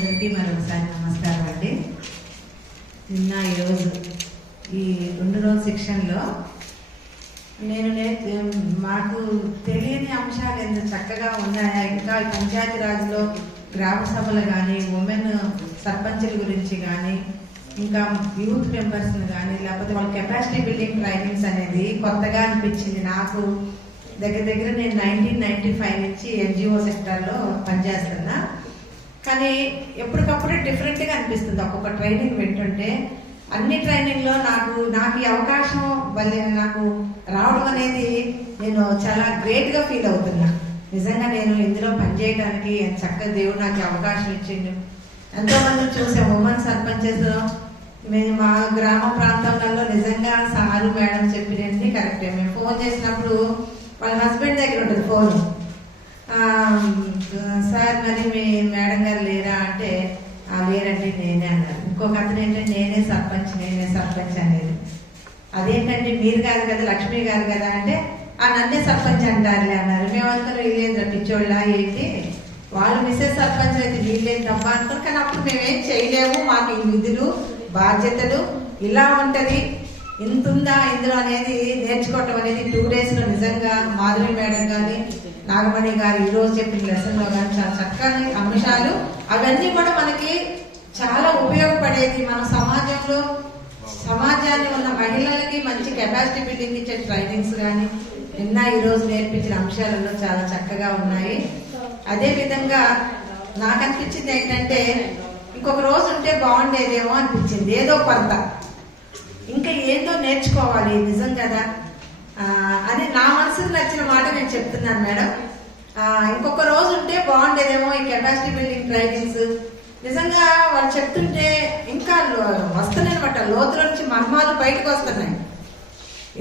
అందరికీ మరొకసారి నమస్కారం అండి. నిన్న ఈరోజు ఈ రెండు రోజు శిక్షణలో నేను మాకు తెలియని అంశాలు ఎంత చక్కగా ఉన్నాయా? ఇంకా పంచాయతీరాజ్లో పంచాయతీ గ్రామ సభలు కానీ ఉమెన్ సర్పంచుల గురించి కానీ ఇంకా యూత్ మెంబర్స్ని కానీ లేకపోతే వాళ్ళ కెపాసిటీ బిల్డింగ్ ట్రైనింగ్స్ అనేది కొత్తగా అనిపించింది. నాకు దగ్గర దగ్గర నేను నైన్టీన్ నైన్టీ ఫైవ్ నుంచి ఎన్జిఓ సెక్టర్లో పనిచేస్తున్నా. కానీ ఎప్పటికప్పుడు డిఫరెంట్గా అనిపిస్తుంది. ఒక్కొక్క ట్రైనింగ్ వింటుంటే అన్ని ట్రైనింగ్లో నాకు నాకు ఈ అవకాశం వల్లే నాకు రావడం అనేది నేను చాలా గ్రేట్గా ఫీల్ అవుతున్నా. నిజంగా నేను ఇందులో పనిచేయడానికి చక్కగా దేవుడు నాకు అవకాశం ఇచ్చిండు. ఎంతో మంది చూసాం ఉమెన్ సర్పంచెస్ మేము మా గ్రామ ప్రాంతాలలో నిజంగా సారు మేడం చెప్పినన్ని కరెక్టే మేము ఫోన్ చేసినప్పుడు వాళ్ళ హస్బెండ్ దగ్గర ఉంటుంది ఫోన్ సార్ మరి మీ మేడం గారు లేరా అంటే "ఆ, లేరండి నేనే అన్నారు. ఇంకొక అతను ఏంటంటే నేనే సర్పంచ్ నేనే సర్పంచ్ అనేది. అదేంటండి మీరు కాదు కదా లక్ష్మి గారు కదా అంటే ఆ నన్నే సర్పంచ్ అంటారులే అన్నారు. మేము అనుకున్నాం వీళ్ళేంద్ర పిచ్చోళ్ళ ఏంటి? వాళ్ళు మిస్సెస్ సర్పంచ్ అయితే వీళ్ళేం తప్ప అనుకున్నాం కానీ అప్పుడు మేమేం చేయలేము. మాకు ఈ విధులు బాధ్యతలు ఇలా ఉంటుంది. ఇంత ఉందా ఇందులో అనేది నేర్చుకోవటం అనేది టూ డేస్లో నిజంగా మాధురి మేడం కానీ నాగమణి గారు ఈరోజు చెప్పిన లెసన్లో కానీ చాలా చక్కని అంశాలు. అవన్నీ కూడా మనకి చాలా ఉపయోగపడేది మన సమాజంలో. సమాజాన్ని ఉన్న మహిళలకి మంచి కెపాసిటీ బిల్డింగ్ ఇచ్చే ట్రైనింగ్స్ కానీ నిన్న ఈరోజు నేర్పించిన అంశాలలో చాలా చక్కగా ఉన్నాయి. అదే విధంగా నాకు అనిపించింది ఏంటంటే ఇంకొక రోజు ఉంటే బాగుండేదేమో అనిపించింది. ఏదో కొంత. ఇంకా ఏందో నేర్చుకోవాలి నిజం కదా? అని నా నచ్చిన మాట నేను చెప్తున్నాను మేడం. ఇంకొక రోజు ఉంటే బాగుండేదేమో ఈ కెపాసిటీ బిల్డింగ్ ట్రైనింగ్స్ నిజంగా వాళ్ళు చెప్తుంటే ఇంకా వస్తున్నాయన్నమాట వస్తున్నాయి అనమాట లోతుల నుంచి మర్మాలు బయటకు వస్తున్నాయి.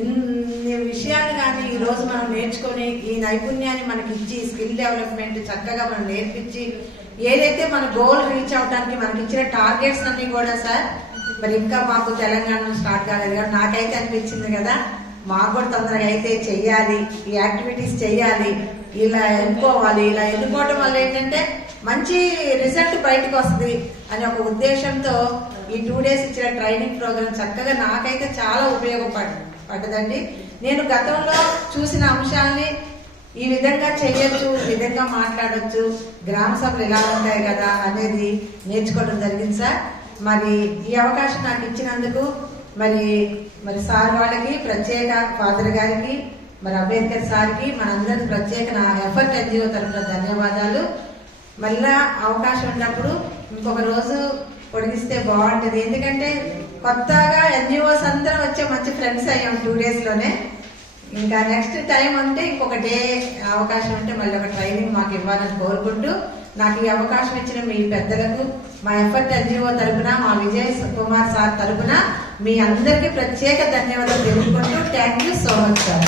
ఇన్ని విషయాలు కానీ ఈ రోజు మనం నేర్చుకొని ఈ నైపుణ్యాన్ని మనకి ఇచ్చి స్కిల్ డెవలప్మెంట్ చక్కగా మనం నేర్పించి ఏదైతే మన గోల్ రీచ్ అవడానికి మనకి ఇచ్చిన టార్గెట్స్ అన్ని కూడా సార్ మరి ఇంకా మాకు తెలంగాణ స్టార్ట్ కాలేదు. కానీ నాకైతే అనిపించింది కదా మాకు కూడా తొందరగా అయితే చెయ్యాలి ఈ యాక్టివిటీస్ చెయ్యాలి ఇలా ఎన్నుకోవాలి ఇలా ఎన్నుకోవటం వల్ల ఏంటంటే మంచి రిజల్ట్ బయటకు వస్తుంది అనే ఒక ఉద్దేశంతో ఈ టూ డేస్ ఇచ్చిన ట్రైనింగ్ ప్రోగ్రామ్ చక్కగా నాకైతే చాలా ఉపయోగపడ పడ్డదండి. నేను గతంలో చూసిన అంశాల్ని ఈ విధంగా చేయొచ్చు ఈ విధంగా మాట్లాడచ్చు గ్రామ సభలు ఎలా ఉంటాయి కదా అనేది నేర్చుకోవడం జరిగింది సార్. మరి ఈ అవకాశం నాకు ఇచ్చినందుకు మరి మరి సార్ వాళ్ళకి ప్రత్యేక ఫాదర్ గారికి మరి అంబేద్కర్ సార్కి మనందరికి ప్రత్యేక నా ఎఫర్ట్ ఎన్జిఓ తరఫున ధన్యవాదాలు. మళ్ళా అవకాశం ఉన్నప్పుడు ఇంకొక రోజు పొడిగిస్తే బాగుంటుంది. ఎందుకంటే కొత్తగా ఎన్జిఓస్ అందరం వచ్చే మంచి ఫ్రెండ్స్ అయ్యాం టూ డేస్లోనే ఇంకా నెక్స్ట్ టైం అంటే ఇంకొక డే అవకాశం ఉంటే మళ్ళీ ఒక ట్రైనింగ్ మాకు ఇవ్వాలని కోరుకుంటూ నాకు ఈ అవకాశం ఇచ్చిన మీ పెద్దలకు మా ఎఫర్ట్ ఎన్జిఓ తరపున మా విజయ్ కుమార్ సార్ తరపున మీ అందరికీ ప్రత్యేక ధన్యవాదాలు తెలుపుకుంటూ thank you so much sir.